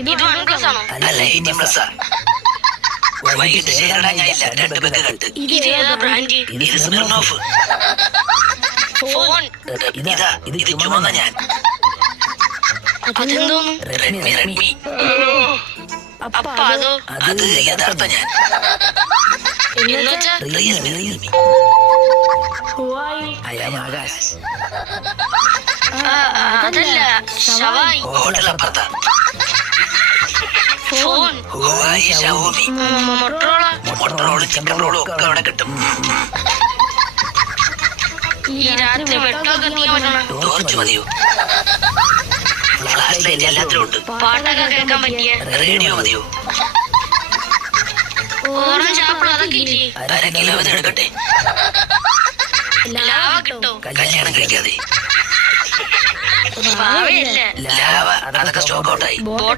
ഇത് one plus ആണോ? അല്ല എയ്റ്റീൻ പ്ലസ് വൈകിട്ട് ഇല്ല രണ്ട് പെഗ് കണ്ട് ഇത് ഏതാ ബ്രാൻഡ്? ഇത് സ്മിർനോഫ് ഫോൺ ഇതാ ഇത് ചുമന്ന ഞാൻ. അതെന്തോന്നു? റെഡ്മി റെഡ്മി അപ്പ അതോ അത് യഥാർത്ഥ ഞാൻ. എന്നുവെച്ചാ റിയൽമി റിയൽമി അതല്ല ഷവായി ഹോട്ടൽ അപ്പുറത്ത. Phone Huawei Xiaomi. മൊട്ടറോള മൊട്ടറോളും ചിക്കൻ റോളും ഒക്കെ അവിടെ കിട്ടും. ഈ രാത്രി വെട്ടമൊക്കെ നീ വരണം ടോർച്ച് മതിയോ? ഫ്ലാഷ് ലൈറ്റ് എല്ലാത്തിലും ഉണ്ട്. പാട്ടൊക്കെ കേൾക്കാൻ പറ്റിയ? റേഡിയോ മതിയോ? ഓറഞ്ച് ആപ്പിൾ അതൊക്കെ ഇല്ലേ? അര കിലോ ഇത് എടുക്കട്ടെ. ലാവ കിട്ടോ. കല്യാണം കഴിക്കാതെ. ലാവ അതൊക്കെ സ്റ്റോക്ക് ഔട്ടായി